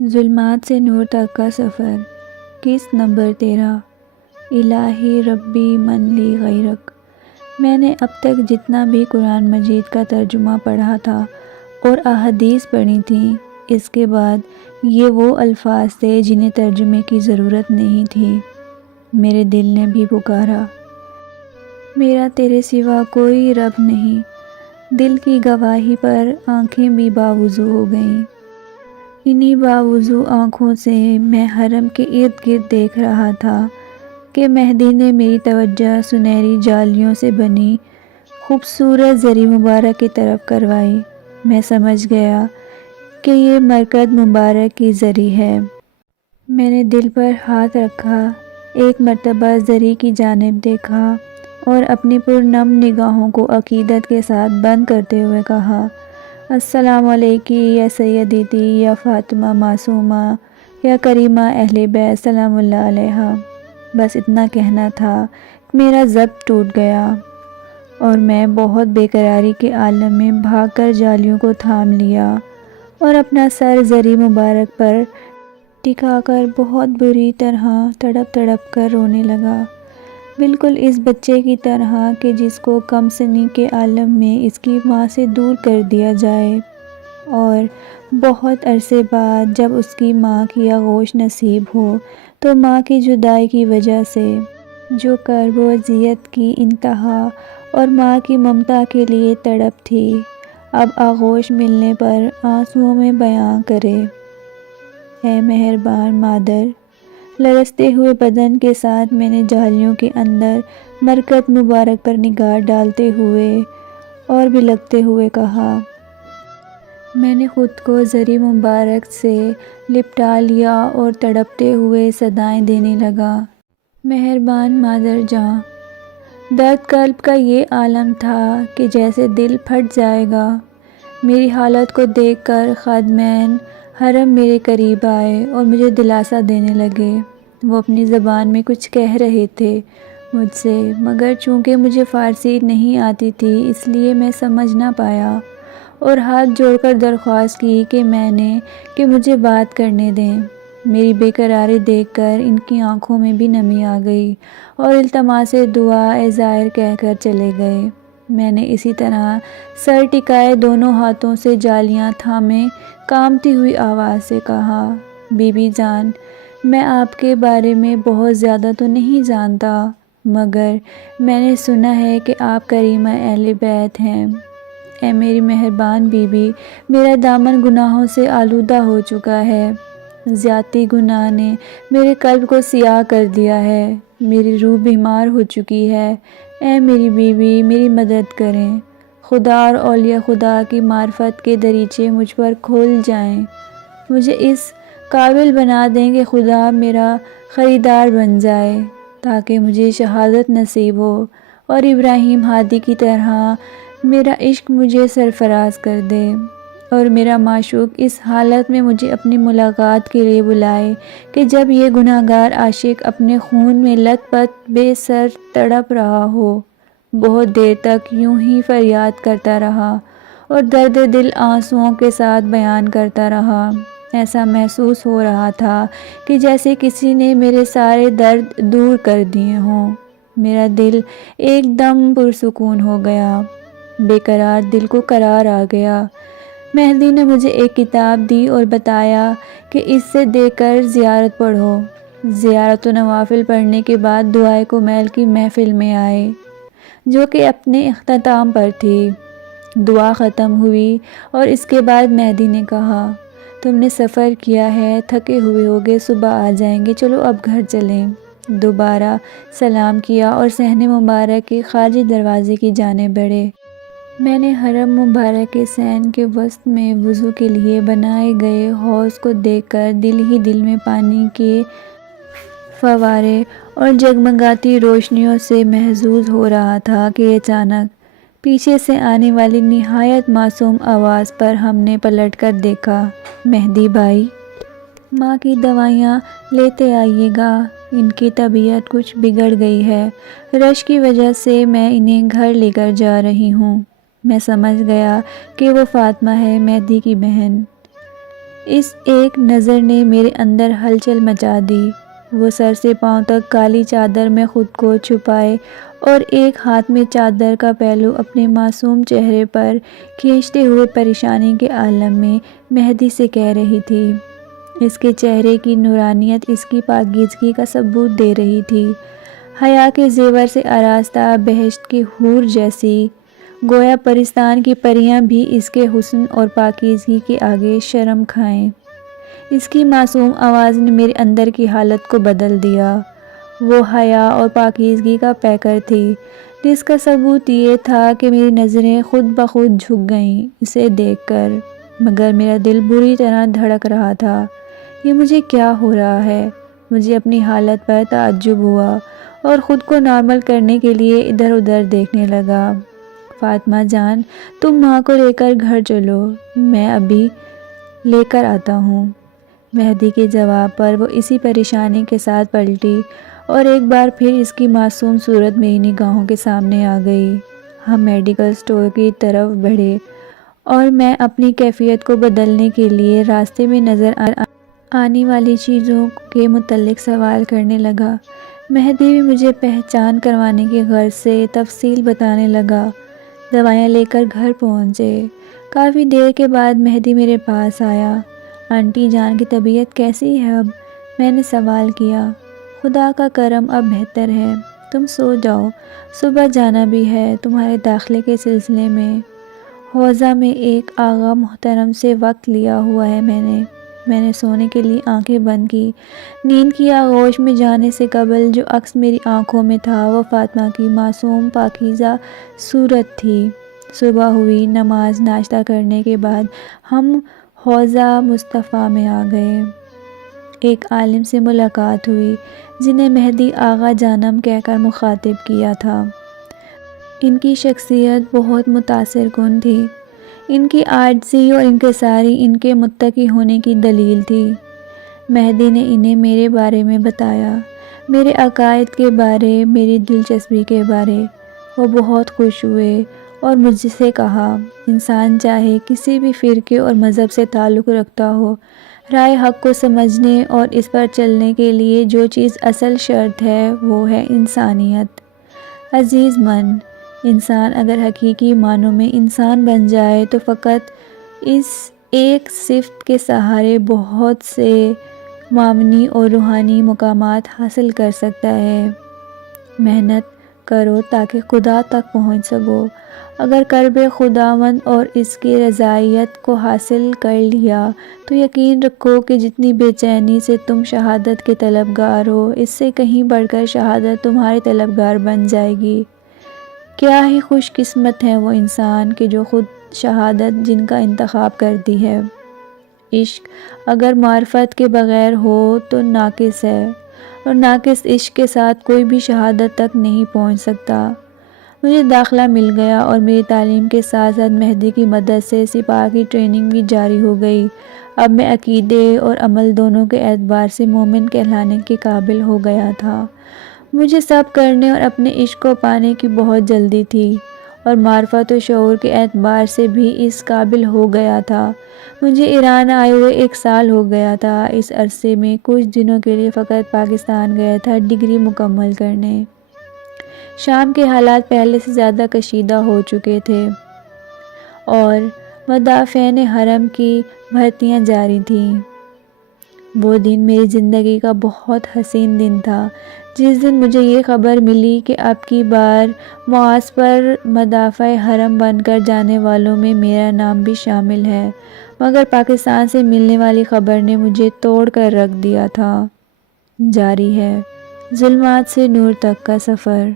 ظلمات سے نور تک کا سفر، قسط نمبر 13۔ الہی ربی من لی غیرک۔ میں نے اب تک جتنا بھی قرآن مجید کا ترجمہ پڑھا تھا اور احادیث پڑھی تھیں، اس کے بعد یہ وہ الفاظ تھے جنہیں ترجمے کی ضرورت نہیں تھی۔ میرے دل نے بھی پکارا، میرا تیرے سوا کوئی رب نہیں۔ دل کی گواہی پر آنکھیں بھی باوضو ہو گئیں۔ انہی باوضو آنکھوں سے میں حرم کے ارد گرد دیکھ رہا تھا کہ مہدی نے میری توجہ سنہری جالیوں سے بنی خوبصورت زری مبارک کی طرف کروائی۔ میں سمجھ گیا کہ یہ مرکز مبارک کی زری ہے۔ میں نے دل پر ہاتھ رکھا، ایک مرتبہ زری کی جانب دیکھا اور اپنی پرنم نگاہوں کو عقیدت کے ساتھ بند کرتے ہوئے کہا، السلام علیکی یا سیدتی یا فاطمہ معصومہ یا کریمہ اہل بیت سلام اللہ علیہا۔ بس اتنا کہنا تھا کہ میرا ضبط ٹوٹ گیا اور میں بہت بے قراری کے عالم میں بھاگ کر جالیوں کو تھام لیا اور اپنا سر زری مبارک پر ٹکا کر بہت بری طرح تڑپ تڑپ کر رونے لگا، بالکل اس بچے کی طرح کہ جس کو کم سنی کے عالم میں اس کی ماں سے دور کر دیا جائے اور بہت عرصے بعد جب اس کی ماں کی آغوش نصیب ہو تو ماں کی جدائی کی وجہ سے جو کرب و اذیت کی انتہا اور ماں کی ممتا کے لیے تڑپ تھی، اب آغوش ملنے پر آنسوؤں میں بیان کرے۔ اے مہربان مادر، لرزتے ہوئے بدن کے ساتھ میں نے جالیوں کے اندر مرکز مبارک پر نگاہ ڈالتے ہوئے اور بلکتے ہوئے کہا، میں نے خود کو زری مبارک سے لپٹا لیا اور تڑپتے ہوئے صدائیں دینے لگا، مہربان مادر جاں۔ درد قلب کا یہ عالم تھا کہ جیسے دل پھٹ جائے گا۔ میری حالت کو دیکھ کر خادمین حرم میرے قریب آئے اور مجھے دلاسا دینے لگے۔ وہ اپنی زبان میں کچھ کہہ رہے تھے مجھ سے، مگر چونکہ مجھے فارسی نہیں آتی تھی اس لیے میں سمجھ نہ پایا اور ہاتھ جوڑ کر درخواست کی کہ مجھے بات کرنے دیں۔ میری بے قراری دیکھ کر ان کی آنکھوں میں بھی نمی آ گئی اور التماس دعا اے ظاہر کہہ کر چلے گئے۔ میں نے اسی طرح سر ٹکائے دونوں ہاتھوں سے جالیاں تھامے کانپتی ہوئی آواز سے کہا، بی بی جان، میں آپ کے بارے میں بہت زیادہ تو نہیں جانتا، مگر میں نے سنا ہے کہ آپ کریمہ اہل بیت ہیں۔ اے میری مہربان بی بی، میرا دامن گناہوں سے آلودہ ہو چکا ہے۔ زیادتی گناہ نے میرے قلب کو سیاہ کر دیا ہے، میری روح بیمار ہو چکی ہے۔ اے میری بی بی، میری مدد کریں۔ خدا اور اولیاء خدا کی معرفت کے دریچے مجھ پر کھول جائیں، مجھے اس قابل بنا دیں کہ خدا میرا خریدار بن جائے تاکہ مجھے شہادت نصیب ہو اور ابراہیم ہادی کی طرح میرا عشق مجھے سرفراز کر دے اور میرا معشوق اس حالت میں مجھے اپنی ملاقات کے لیے بلائے کہ جب یہ گناہگار عاشق اپنے خون میں لت پت بے سر تڑپ رہا ہو۔ بہت دیر تک یوں ہی فریاد کرتا رہا اور درد دل آنسوؤں کے ساتھ بیان کرتا رہا۔ ایسا محسوس ہو رہا تھا کہ جیسے کسی نے میرے سارے درد دور کر دیے ہوں۔ میرا دل ایک دم پرسکون ہو گیا، بے قرار دل کو قرار آ گیا۔ مہدی نے مجھے ایک کتاب دی اور بتایا کہ اس سے دیکھ کر زیارت پڑھو۔ زیارت و نوافل پڑھنے کے بعد دعائے کمیل کی محفل میں آئے جو کہ اپنے اختتام پر تھی۔ دعا ختم ہوئی اور اس کے بعد مہدی نے کہا، تم نے سفر کیا ہے، تھکے ہوئے ہوگے، صبح آ جائیں گے، چلو اب گھر چلیں۔ دوبارہ سلام کیا اور صحن مبارک کے خارجی دروازے کی جانب بڑھے۔ میں نے حرم مبارک کے صحن کے وسط میں وضو کے لیے بنائے گئے حوض کو دیکھ کر دل ہی دل میں پانی کے فوارے اور جگمگاتی روشنیوں سے محظوظ ہو رہا تھا کہ اچانک پیچھے سے آنے والی نہایت معصوم آواز پر ہم نے پلٹ کر دیکھا، مہدی بھائی، ماں کی دوائیاں لیتے آئیے گا، ان کی طبیعت کچھ بگڑ گئی ہے، رش کی وجہ سے میں انہیں گھر لے کر جا رہی ہوں۔ میں سمجھ گیا کہ وہ فاطمہ ہے، مہدی کی بہن۔ اس ایک نظر نے میرے اندر ہلچل مچا دی۔ وہ سر سے پاؤں تک کالی چادر میں خود کو چھپائے اور ایک ہاتھ میں چادر کا پہلو اپنے معصوم چہرے پر کھینچتے ہوئے پریشانی کے عالم میں مہدی سے کہہ رہی تھی۔ اس کے چہرے کی نورانیت اس کی پاکیزگی کا ثبوت دے رہی تھی، حیا کے زیور سے آراستہ بہشت کی حور جیسی، گویا پرستان کی پریاں بھی اس کے حسن اور پاکیزگی کے آگے شرم کھائیں۔ اس کی معصوم آواز نے میرے اندر کی حالت کو بدل دیا۔ وہ حیا اور پاکیزگی کا پیکر تھی، جس کا ثبوت یہ تھا کہ میری نظریں خود بخود جھک گئیں اسے دیکھ کر، مگر میرا دل بری طرح دھڑک رہا تھا۔ یہ مجھے کیا ہو رہا ہے؟ مجھے اپنی حالت پر تعجب ہوا اور خود کو نارمل کرنے کے لیے ادھر ادھر دیکھنے لگا۔ فاطمہ جان، تم ماں کو لے کر گھر چلو، میں ابھی لے کر آتا ہوں۔ مہدی کے جواب پر وہ اسی پریشانی کے ساتھ پلٹی اور ایک بار پھر اس کی معصوم صورت میری نگاہوں کے سامنے آ گئی۔ ہم میڈیکل اسٹور کی طرف بڑھے اور میں اپنی کیفیت کو بدلنے کے لیے راستے میں نظر آنے والی چیزوں کے متعلق سوال کرنے لگا۔ مہدی بھی مجھے پہچان کروانے کی غرض سے تفصیل بتانے لگا۔ دوائیاں لے کر گھر پہنچے۔ کافی دیر کے بعد مہدی میرے پاس آیا۔ آنٹی جان کی طبیعت کیسی ہے اب؟ میں نے سوال کیا۔ خدا کا کرم اب بہتر ہے، تم سو جاؤ، صبح جانا بھی ہے تمہارے داخلے کے سلسلے میں۔ حوضہ میں ایک آغا محترم سے وقت لیا ہوا ہے میں نے سونے کے لیے آنکھیں بند کی۔ نیند کی آغوش میں جانے سے قبل جو عکس میری آنکھوں میں تھا وہ فاطمہ کی معصوم پاکیزہ صورت تھی۔ صبح ہوئی، نماز ناشتہ کرنے کے بعد ہم حوضہ مصطفیٰ میں آ گئے۔ ایک عالم سے ملاقات ہوئی جنہیں مہدی آغا جانم کہہ کر مخاطب کیا تھا۔ ان کی شخصیت بہت متاثر کن تھی۔ ان کی عاجزی اور انکساری ان کے متقی ہونے کی دلیل تھی۔ مہدی نے انہیں میرے بارے میں بتایا، میرے عقائد کے بارے، میری دلچسپی کے بارے۔ وہ بہت خوش ہوئے اور مجھ سے کہا، انسان چاہے کسی بھی فرقے اور مذہب سے تعلق رکھتا ہو، رائے حق کو سمجھنے اور اس پر چلنے کے لیے جو چیز اصل شرط ہے وہ ہے انسانیت۔ عزیز من، انسان اگر حقیقی معنوں میں انسان بن جائے تو فقط اس ایک صفت کے سہارے بہت سے معانی اور روحانی مقامات حاصل کر سکتا ہے۔ محنت کرو تاکہ خدا تک پہنچ سکو۔ اگر قرب خداوند اور اس کی رضائیت کو حاصل کر لیا تو یقین رکھو کہ جتنی بے چینی سے تم شہادت کے طلبگار ہو، اس سے کہیں بڑھ کر شہادت تمہاری طلبگار بن جائے گی۔ کیا ہی خوش قسمت ہے وہ انسان کہ جو خود شہادت جن کا انتخاب کرتی ہے۔ عشق اگر معرفت کے بغیر ہو تو ناقص ہے، اور ناقص عشق کے ساتھ کوئی بھی شہادت تک نہیں پہنچ سکتا۔ مجھے داخلہ مل گیا اور میری تعلیم کے ساتھ ساتھ مہدی کی مدد سے سپاہ کی ٹریننگ بھی جاری ہو گئی۔ اب میں عقیدے اور عمل دونوں کے اعتبار سے مومن کہلانے کے قابل ہو گیا تھا۔ مجھے سب کرنے اور اپنے عشق کو پانے کی بہت جلدی تھی، اور معرفت و شعور کے اعتبار سے بھی اس قابل ہو گیا تھا۔ مجھے ایران آئے ہوئے 1 سال ہو گیا تھا۔ اس عرصے میں کچھ دنوں کے لیے فقط پاکستان گیا تھا ڈگری مکمل کرنے۔ شام کے حالات پہلے سے زیادہ کشیدہ ہو چکے تھے اور مدافعین حرم کی بھرتیاں جاری تھیں۔ وہ دن میری زندگی کا بہت حسین دن تھا جس دن مجھے یہ خبر ملی کہ اب کی بار معاش پر مدافع حرم بن کر جانے والوں میں میرا نام بھی شامل ہے، مگر پاکستان سے ملنے والی خبر نے مجھے توڑ کر رکھ دیا تھا۔ جاری ہے ظلمات سے نور تک کا سفر۔